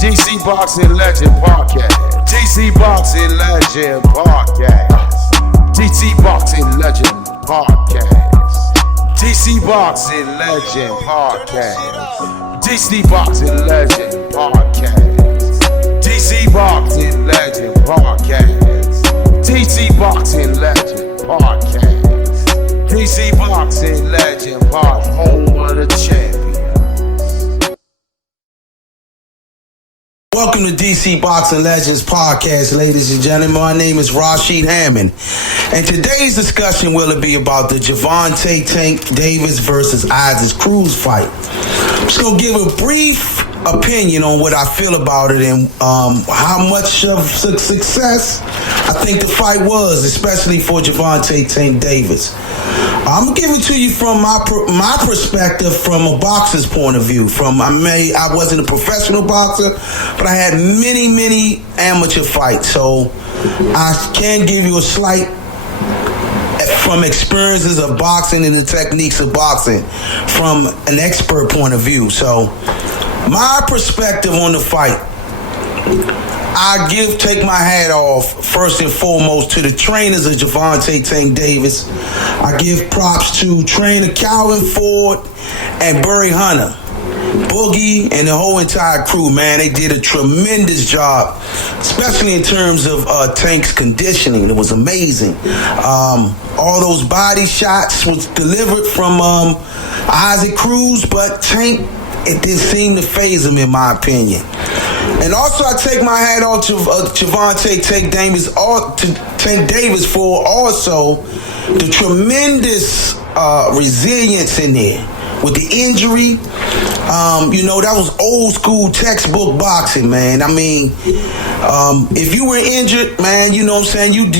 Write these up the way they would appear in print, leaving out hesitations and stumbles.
DC Boxing Legend Podcast. DC Boxing Legend Podcast. DC Boxing Legend Podcast. DC Boxing Legend Podcast. DC Boxing Legend Podcast. DC Boxing Legend Podcast. DC Boxing Legend Podcast. DC Boxing Legend Podcast. Home of the champions. Welcome to DC Boxing Legends Podcast, ladies and gentlemen. My name is Rashid Hammond, and today's discussion will be about the Gervonta Tank Davis versus CRUZ fight. I'm just going to give a brief opinion on what I feel about it and how much of success I think the fight was, especially for Gervonta Tank Davis. I'm gonna give it to you from my perspective, from a boxer's point of view. I wasn't a professional boxer, but I had many amateur fights, so I can give you a slight from experiences of boxing and the techniques of boxing from an expert point of view. So my perspective on the fight, I take my hat off first and foremost to the trainers of Gervonta Tank Davis. I give props to trainer Calvin Ford and Burry Hunter, Boogie, and the whole entire crew, man. They did a tremendous job, especially in terms of Tank's conditioning. It was amazing. All those body shots was delivered from Isaac CRUZ, but Tank, it didn't seem to faze him, in my opinion. And also, I take my hat off to Gervonta Tank Davis for also the tremendous resilience in there with the injury. That was old school textbook boxing, man. I mean, if you were injured, man, you know what I'm saying, you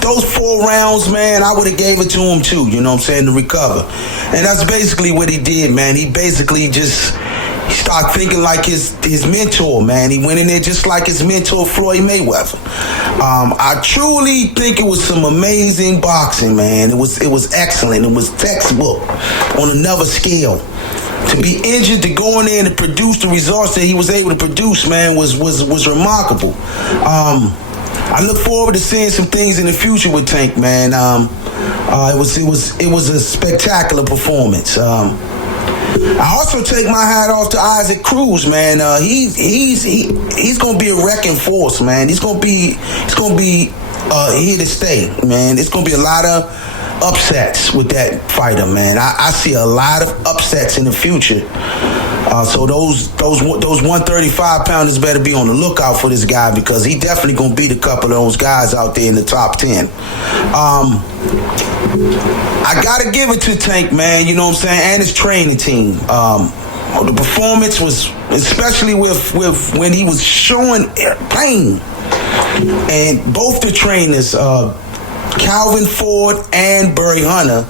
those 4 rounds, man, I would have gave it to him too, you know what I'm saying, to recover. And that's basically what he did, man. He basically just started thinking like his mentor, man. He went in there just like his mentor, Floyd Mayweather. I truly think it was some amazing boxing, man. It was excellent. It was textbook on another scale. To be injured, to go in there and to produce the results that he was able to produce, man, was remarkable. I look forward to seeing some things in the future with Tank, man. It was a spectacular performance. I also take my hat off to Isaac CRUZ, man. He's gonna be a wrecking force, man. He's gonna be here to stay, man. It's gonna be a lot of upsets with that fighter, man. I see a lot of upsets in the future. So those 135 pounders better be on the lookout for this guy, because he definitely gonna beat a couple of those guys out there in the top 10. I gotta give it to Tank, man, you know what I'm saying, and his training team. The performance was, especially with when he was showing pain, and both the trainers, Calvin Ford and Burry Hunter,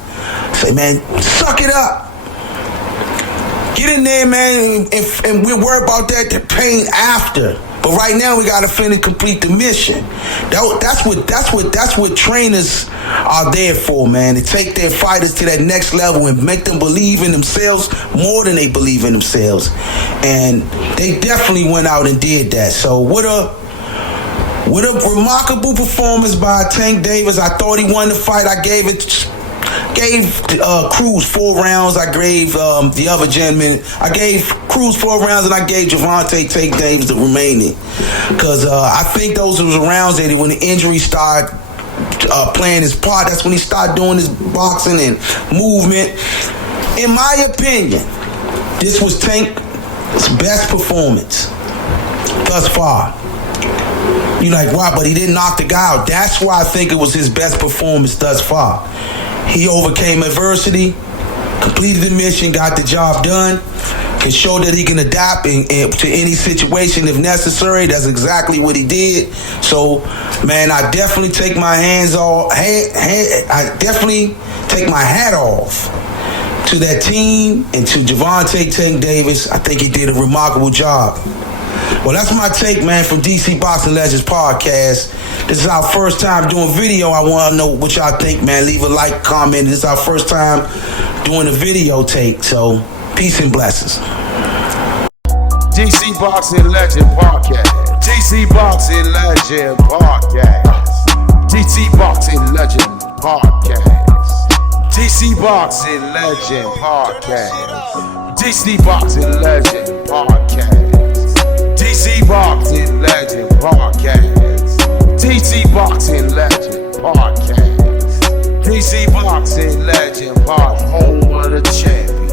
say, man, suck it up. Get in there, man, and we'll worry about that pain after. But right now, we gotta complete the mission. That's what trainers are there for, man. To take their fighters to that next level and make them believe in themselves more than they believe in themselves. And they definitely went out and did that. So what a remarkable performance by Tank Davis. I thought he won the fight. I gave CRUZ 4 rounds. I gave the other gentleman, I gave CRUZ 4 rounds, and I gave Gervonta Tank Davis the remaining. Because I think those were the rounds that when the injury started playing his part, that's when he started doing his boxing and movement. In my opinion, this was Tank's best performance thus far. You're like, wow, but he didn't knock the guy out. That's why I think it was his best performance thus far. He overcame adversity, completed the mission, got the job done, can show that he can adapt to any situation if necessary. That's exactly what he did. So, man, I definitely take my I definitely take my hat off to that team and to Gervonta Tank Davis. I think he did a remarkable job. Well, that's my take, man, from DC Boxing Legends Podcast. This is our first time doing video. I want to know what y'all think, man. Leave a like, comment. This is our first time doing a video take. So, peace and blessings. DC Boxing Legend Podcast. DC Boxing Legend Podcast. DC Boxing Legend Podcast. DC Boxing Legend Podcast. DC Boxing Legend Podcast. DC Boxing Legend Podcast. DC Boxing Legend Podcast. DC Boxing Legend Podcast. Home of the champion.